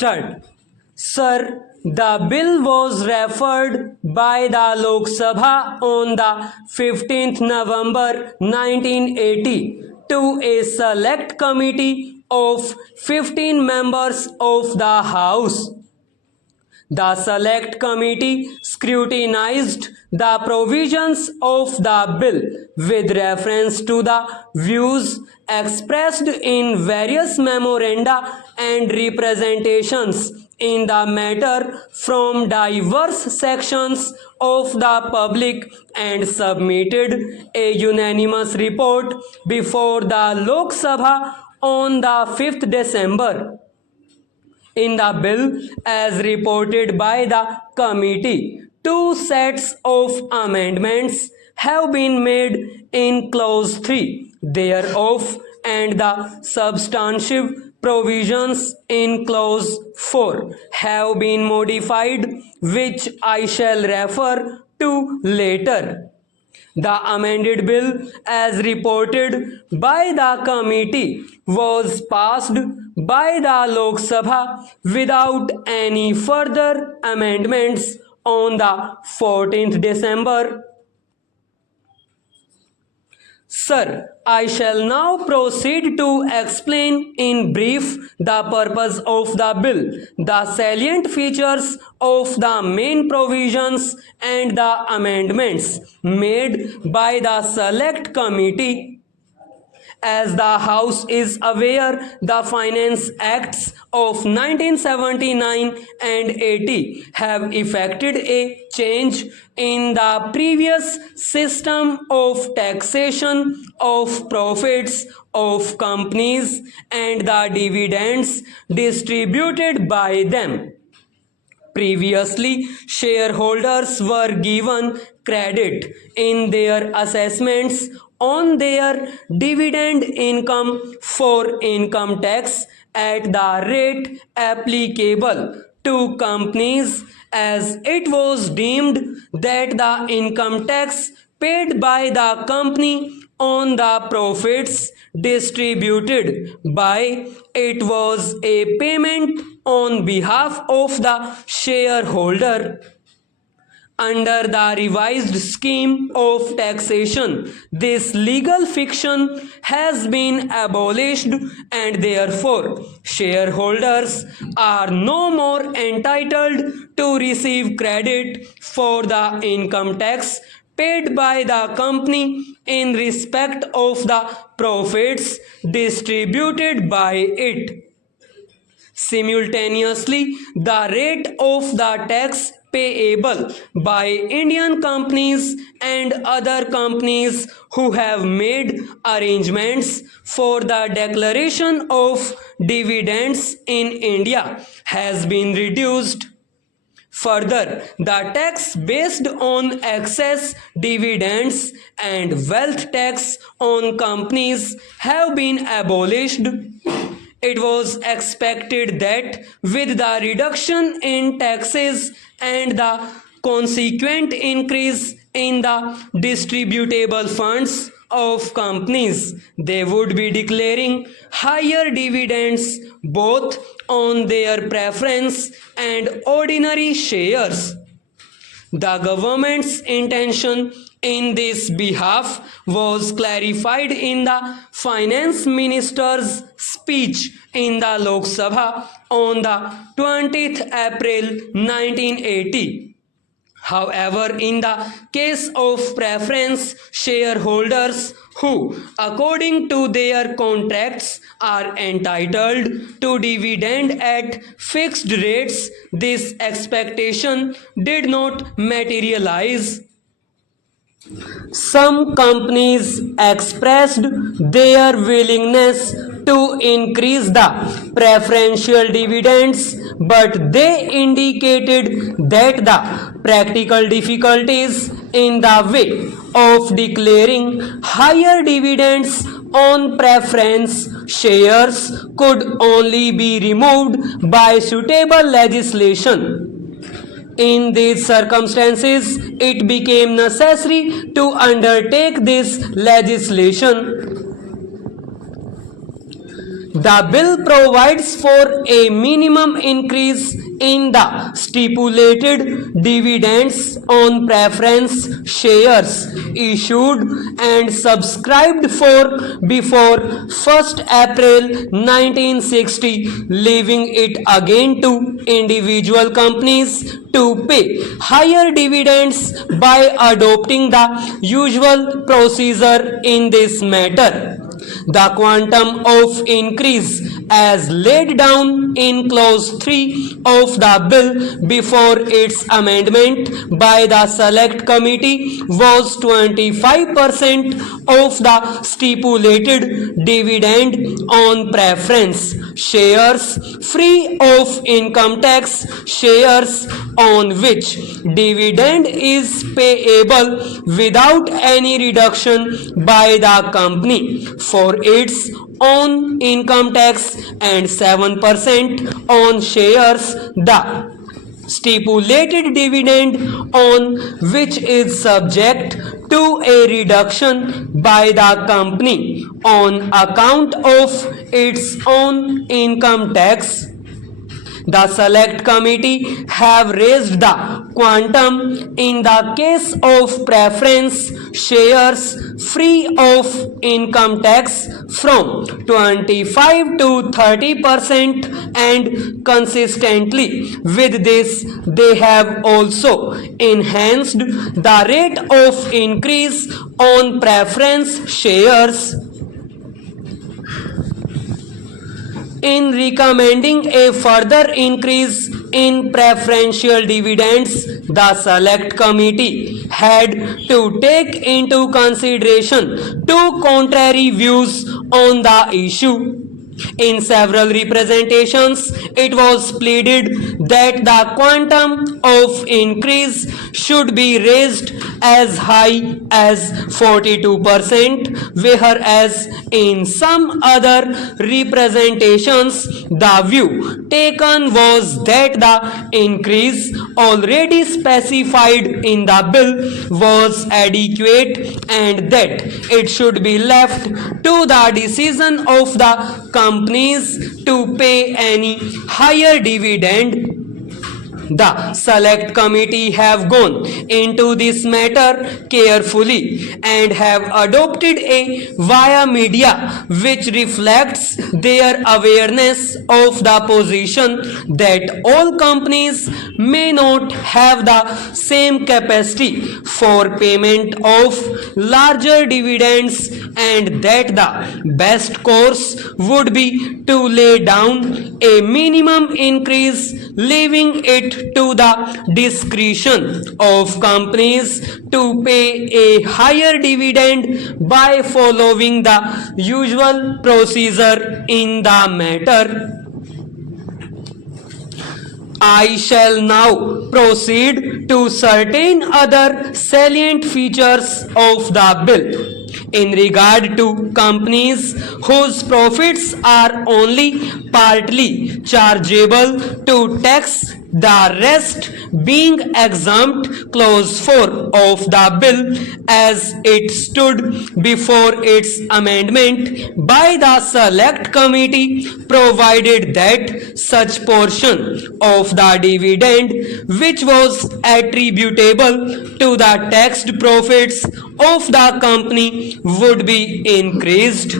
Start. Sir, the bill was referred by the Lok Sabha on the 15th November 1980 to a select committee of 15 members of the House. The Select Committee scrutinized the provisions of the bill with reference to the views expressed in various memoranda and representations in the matter from diverse sections of the public and submitted a unanimous report before the Lok Sabha on the 5th December. In the bill, as reported by the committee, two sets of amendments have been made in clause 3 thereof, and the substantive provisions in clause 4 have been modified, which I shall refer to later. The amended bill, as reported by the committee, was passed by the Lok Sabha without any further amendments on the 14th December. Sir, I shall now proceed to explain in brief the purpose of the bill, the salient features of the main provisions and the amendments made by the Select Committee. As the House is aware, the Finance Acts of 1979 and 80 have effected a change in the previous system of taxation of profits of companies and the dividends distributed by them. Previously, shareholders were given credit in their assessments on their dividend income for income tax at the rate applicable to companies, as it was deemed that the income tax paid by the company on the profits distributed by it was a payment on behalf of the shareholder. Under the revised scheme of taxation, this legal fiction has been abolished, and therefore shareholders are no more entitled to receive credit for the income tax paid by the company in respect of the profits distributed by it. Simultaneously, the rate of the tax payable by Indian companies and other companies who have made arrangements for the declaration of dividends in India has been reduced. Further, the tax based on excess dividends and wealth tax on companies have been abolished. It was expected that with the reduction in taxes and the consequent increase in the distributable funds of companies, they would be declaring higher dividends both on their preference and ordinary shares. The government's intention in this behalf was clarified in the Finance Minister's speech in the Lok Sabha on the 20th April 1980. However, in the case of preference shareholders who, according to their contracts, are entitled to dividend at fixed rates, this expectation did not materialize. Some companies expressed their willingness to increase the preferential dividends, but they indicated that the practical difficulties in the way of declaring higher dividends on preference shares could only be removed by suitable legislation. In these circumstances, it became necessary to undertake this legislation. The bill provides for a minimum increase in the stipulated dividends on preference shares issued and subscribed for before 1st April 1960, leaving it again to individual companies to pay higher dividends by adopting the usual procedure in this matter. The quantum of increase as laid down in clause 3 of the bill before its amendment by the select committee was 25% of the stipulated dividend on preference shares free of income tax shares on which dividend is payable without any reduction by the company for its own income tax and 7% on shares the stipulated dividend on which is subject to a reduction by the company on account of its own income tax. The select committee have raised the quantum in the case of preference shares free of income tax from 25 to 30%, and consistently with this they have also enhanced the rate of increase on preference shares. In recommending a further increase in preferential dividends, the select committee had to take into consideration two contrary views on the issue. In several representations, it was pleaded that the quantum of increase should be raised as high as 42%, whereas in some other representations, the view taken was that the increase already specified in the bill was adequate and that it should be left to the decision of the companies to pay any higher dividend. The select committee have gone into this matter carefully and have adopted a via media which reflects their awareness of the position that all companies may not have the same capacity for payment of larger dividends and that the best course would be to lay down a minimum increase, leaving it to the discretion of companies to pay a higher dividend by following the usual procedure in the matter. I shall now proceed to certain other salient features of the bill. In regard to companies whose profits are only partly chargeable to tax, the rest being exempt, clause 4 of the bill as it stood before its amendment by the select committee provided that such portion of the dividend which was attributable to the taxed profits of the company would be increased.